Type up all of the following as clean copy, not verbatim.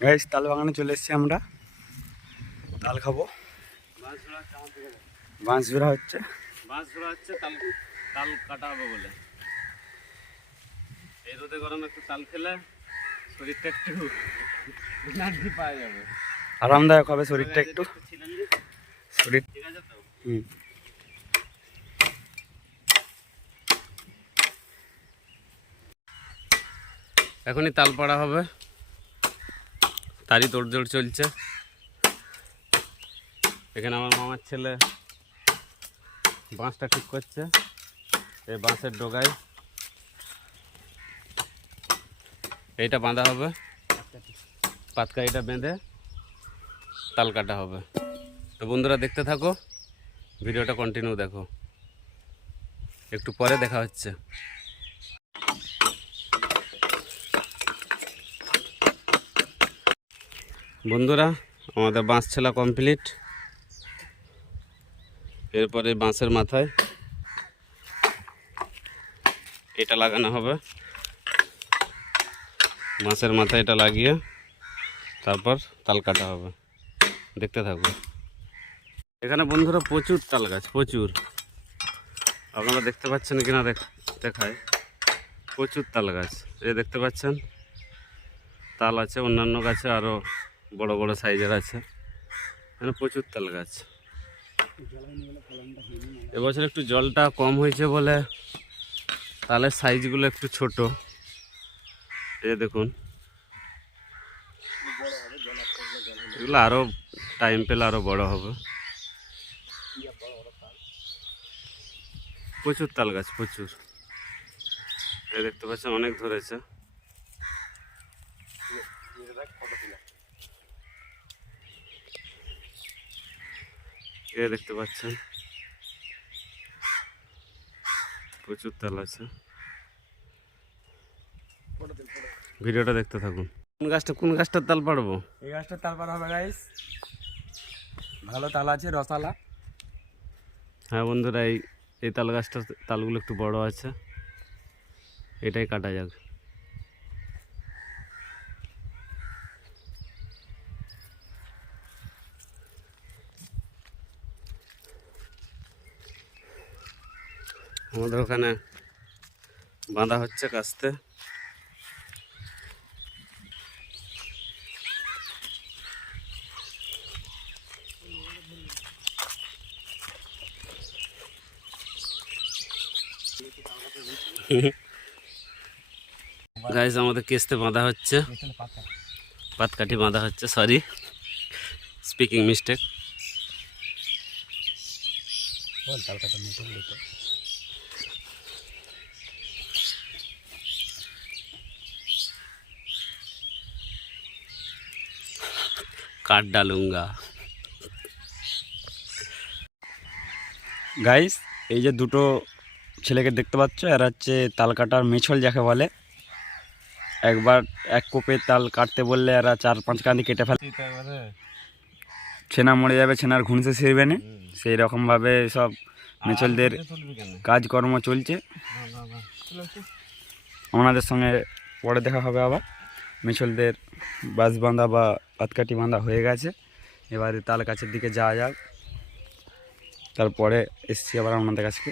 Guys তাল বাগানে চলে এসেছি আমরা, তাল খাবো। বাঁশ ঝোড়া হচ্ছে তাল তাল কাটা হবে বলে। এই রোদে গরমে একটু তাল খেলে শরীরটা একটু এনার্জি পাওয়া যাবে, আরামদায়ক হবে শরীরটা একটু। শরীর ঠিক আছে তো? এখনই তাল পাড়া হবে, তারই তোড়জোড় চলছে। এখানে আমার মামার ছেলে বাঁশটা ঠিক করছে। এই বাঁশের ডগায় এইটা বাঁধা হবে, পাতকাইটা বেঁধে তাল কাটা হবে। তো বন্ধুরা দেখতে থাকো, ভিডিওটা কন্টিনিউ দেখো, একটু পরে দেখা হচ্ছে। বন্ধুরা আমাদের বাঁশ ছেলা কমপ্লিট। এরপরে বাঁশের মাথায় এটা লাগানো হবে, বাঁশের মাথায় এটা লাগিয়ে তারপর তাল কাটা হবে। দেখতে থাকবো। এখানে বন্ধুরা প্রচুর তাল গাছ, প্রচুর। আপনারা দেখতে পাচ্ছেন কিনা দেখায়, প্রচুর তাল গাছ। এই দেখতে পাচ্ছেন তাল আছে, অন্যান্য গাছে আরও বড় বড় সাইজের আছে। এখানে প্রচুর তাল গাছ। এবছর একটু জলটা কম হয়েছে বলে তালের সাইজগুলো একটু ছোট। এই দেখুন, এগুলো আরও টাইম পেলে আরও বড় হবে। প্রচুর তাল গাছ, প্রচুর। এই দেখতে পাচ্ছেন অনেক ধরেছে। এ দেখতে পাচ্ছেন প্রচুর তাল আছে। ভিডিওটা দেখতে থাকুন। কোন গাছটার তাল পাড়বো? এই গাছটার তাল পাড়া হবে গাইস। ভালো তাল আছে, রসালা। হ্যাঁ বন্ধুরা, এই তাল গাছটার তালগুলো একটু বড় আছে, এটাই কাটা যাক। আমাদের ওখানে বাঁধা হচ্ছে কাস্তে। গাইস আমাদের কেস্তে বাঁধা হচ্ছে, পাতকাঠি বাঁধা হচ্ছে। Sorry, speaking mistake. কাট ডালুঙ্গা। গাইস এই যে দুটো ছেলেকে দেখতে পাচ্ছ, এরা হচ্ছে তাল কাটার মেছল যাকে বলে। একবার এক কোপে তাল কাটতে বললে এরা 4-5 কাঁদি কেটে ফেলে। ছেনা মরে যাবে, ছেনার ঘুণসে ছিঁড়বে না। সেই রকমভাবে সব মেছলদের কাজকর্ম চলছে। ওনাদের সঙ্গে পরে দেখা হবে আবার। মেছলদের বাঁশ বাঁধা বা পাতকাঠি বাঁধা হয়ে গেছে, এবারে তাল গাছের দিকে যাওয়া যাক। তারপরে এসছি আবার আপনাদের কাছকে।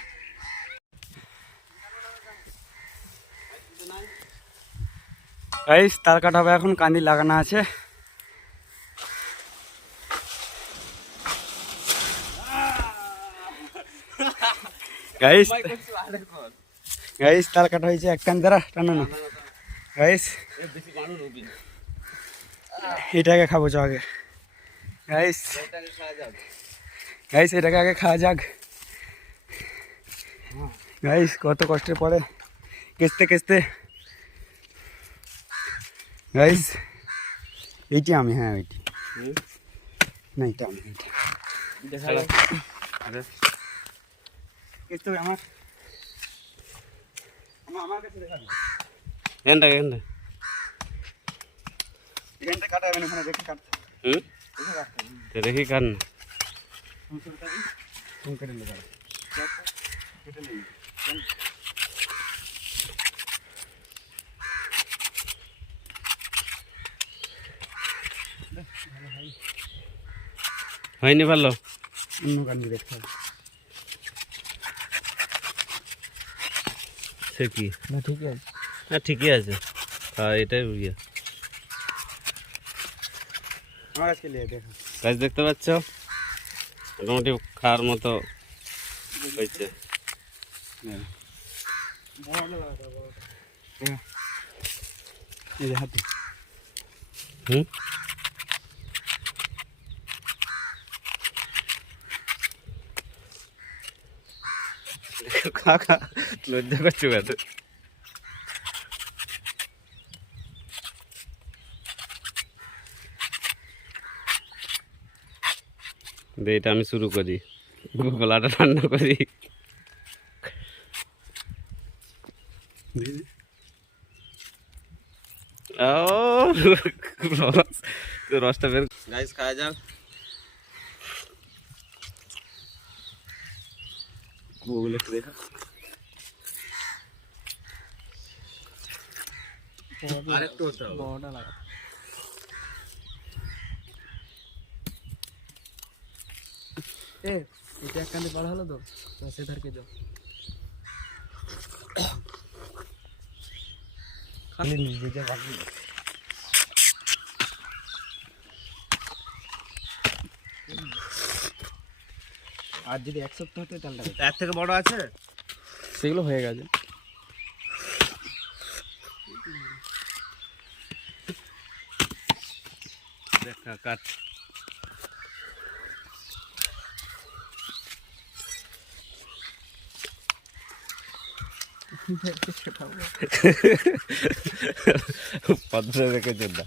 গাইস তাল কাটা হবে এখন, কান্দি লাগানো আছে। গাইস গাইস তাল কাটা হয়েছে, এক কান দ্বারা টানো না গাইস। এটাকে খাবো চ আগে গাইস। গাইস এটাকে আগে খাওয়া যাক গাইস। কত কষ্টের পরে কেচতে কেচতে গাইস। এইটি আমি, হ্যাঁ ওইটি না, এটা আমি। কেচতে হবে আমার আমার কাছে দেখা যাবে। এখানটা কাটা হবে না, ওখানে দেখে কাটতে হবে। দেখি কান না। কেটে নেবে, কেটে নেবে। হয়নি ভালো? অন্য গান দেখতে হবে। সে কি? না ঠিকই আছে। হ্যাঁ ঠিকই আছে। এটাই ইয়ে আমার আজকে নিয়ে দেখো গাছ দেখতে পাচ্ছ, মোটামুটি খাওয়ার মতো হয়েছে। এই যে হাতে হুম, খা খা, লজ্জা করছো কেন? দে, এটা আমি শুরু করি, গোলাটা রান্না করি। ও রসটা বের গাইস, খাওয়া যাক। ওগুলো একটু দেখা আরেকটু হতে হবে। বড়টা লাগা এটা এক কান্দে পাড়া হলো তো সে ধারকে যাও খালি নিজে বাকি আর যদি এক সপ্তাহ হতে তাহলে এর থেকে বড় আছে? সেগুলো হয়ে গেছে। দেখা কাট। পদ্মা রেখেছে না।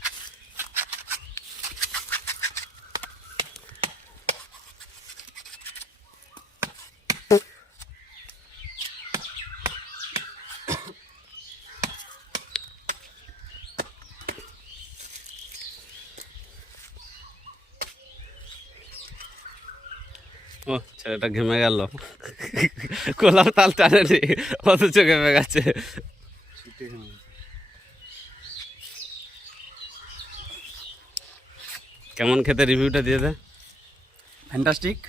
ও ছেলেটা ঘেমে গেল, কোলার তাল টানেনি অথচ ঘেমে গেছে। কেমন খেতে রিভিউটা দিয়ে দে। ফ্যান্টাস্টিক।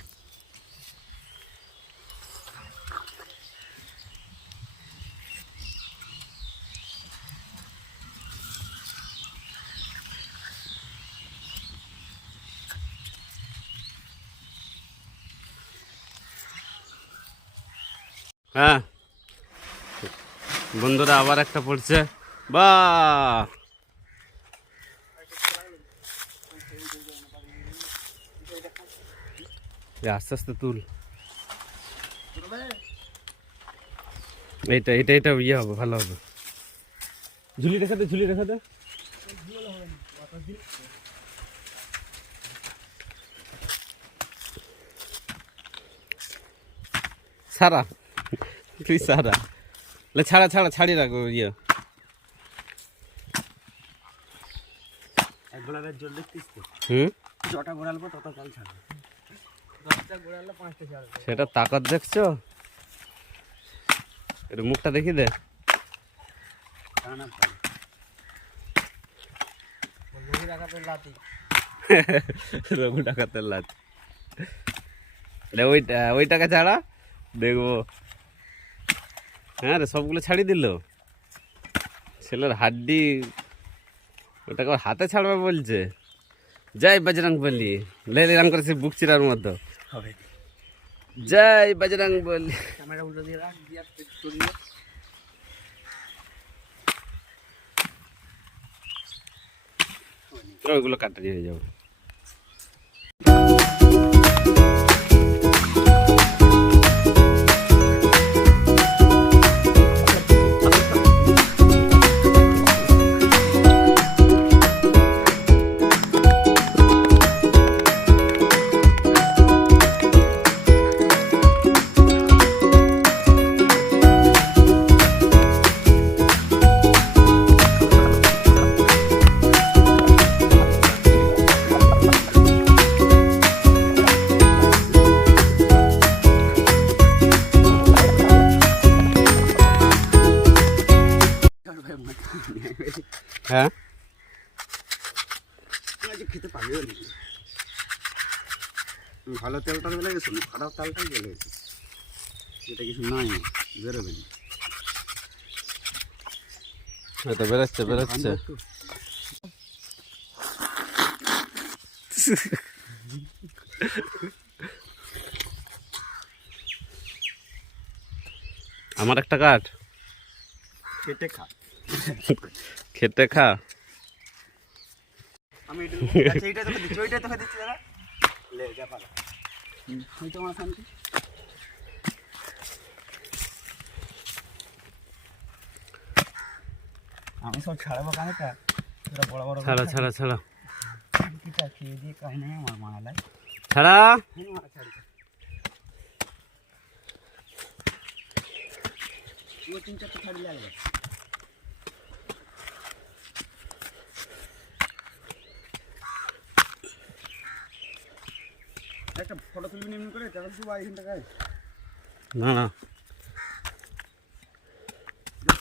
হ্যাঁ বন্ধুরা, আবার একটা পড়ছে। বাহ, আস্তে আস্তে তুল। এইটা এটা এটা ইয়ে হবে, ভালো হবে। ঝুলি রেখে দে, ঝুলি রেখে দে। সারা তুই সারা ছাড়া ছাড়া ছাড়ি রাখো ইয়ে। গোড়ালের জল দেখতিস তো, হুম, যটা গোড়ালবো তত জল ছাড়বে। 10টা গোড়ালে 5টা ছাড়বে। সেটা তাকত দেখছো? এর মুখটা দেখি দে। টানা পারে রঘু ডাকাতের লাতি। রঘু ডাকাতের লাতি। ওইটাকে ছাড়া দেখবো। হ্যাঁ রে, সবগুলো ছাড়িয়ে দিল। ছেলের হাড্ডি ওটাকে আবার হাতে ছাড়বে বলছে। জয় বজরং বলি, লেলে রাম করেছে বুক চিরার মতো। হবে জয় বজরং বলি। ক্যামেরা উল্টো দিয়ে রাখ, দিয়ে সরিয়ে ওইগুলো কাটা নিয়ে যাবো। হ্যাঁ খেতে পারবে ভালো তেলটা বেলে গেছে না, খারাপ তালটাই গেলে গেছে, এটা কিছু নাই, বেরোবে না। এটা বেরোচ্ছে বেরোচ্ছে। আমার একটা কাঠ খেটে খা। খেতে খা। আমি আচ্ছা এইটা তোকে দিচ্ছি, ওইটা তোকে দিচ্ছি দাদা, লে যা পালা। ওইটা আমার শান্তি। আমি সব ছাড়াবো কানেটা, তোরা বড় বড় ছাড়া ছাড়া ছাড়া কিটা খেয়ে দিয়ে কাই নাই আমার মানালায়। ছাড়া। ছাড়ি ও 3-4টা ছাড়ি লাগবে। একটা ফটো তুলবি নিম্ন করে, তাহলে শুভ এখান থেকে না না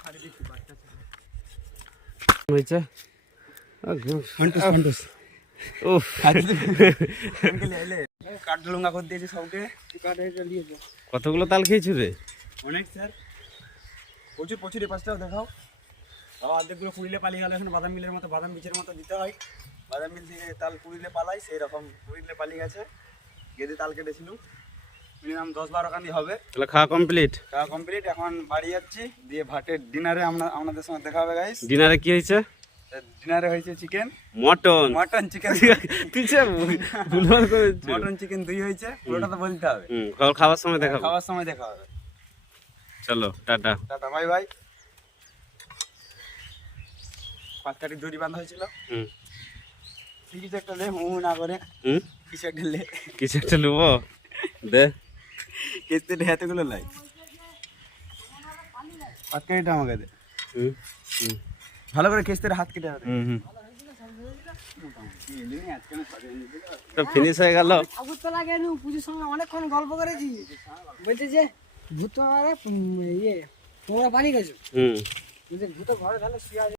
ছাড়ি দিচ্ছি বাচ্চা হয়েছে। উফ কাঠ লুঙ্গা করে দিয়েছে সবকে। কাঠ দিয়েছে কতগুলো তাল খেয়েছি রে? অনেক স্যার, প্রচুর প্রচুর। এই পাশটাও দেখাও। বাবা অর্ধেকগুলো পুড়িলে পালিয়ে গেল। এখন বাদাম মিলের মতো, বাদাম বীজের মতো দিতে হয়। বাদাম মিল থেকে তাল পুড়িলে পালাই, সেই রকম পুড়িলে পালিয়ে গেছে। গেদে তাল কেটেছিল, মিনিমাম 10-12 কানি হবে। তাহলে খাওয়া কমপ্লিট? খাওয়া কমপ্লিট। এখন বাড়ি যাচ্ছি, দিয়ে ভাতের ডিনারে আপনাদের সঙ্গে দেখা হবে গাইস। ডিনারে কি হয়েছে? ডিনারে হয়েছে চিকেন, মটন। মটন চিকেন পিছে ভুলভাল করেছো। মটন চিকেন 2 হয়েছে, পুরোটা তো বলতে হবে। খাওয়ার সময় দেখাবো। খাওয়ার সময় দেখা হবে। চলো টাটা। Tata bye bye. 5 কাঠি দড়ি বাঁধা হয়েছিল, হুম কিছু একটা লে, হু না করে হুম কিছু একটা লে, কিছু একটা নেবো দে। কেস্তেটা হাতেগুলো লাই। 5 কাঠিটা আমাকে দে, হুম হুম ভালো করে কেস্তের হাত কেটে হবে। হুম হুম তো ফিনিশ হয়ে গেল। ঠাকুর তো লাগে পুজোর সঙ্গে অনেকক্ষণ গল্প করেছি। বলছে যে ভূত ইয়ে তোমরা বাড়ি গেছো, হুম ভূত ঘরে তাহলে শুয়ে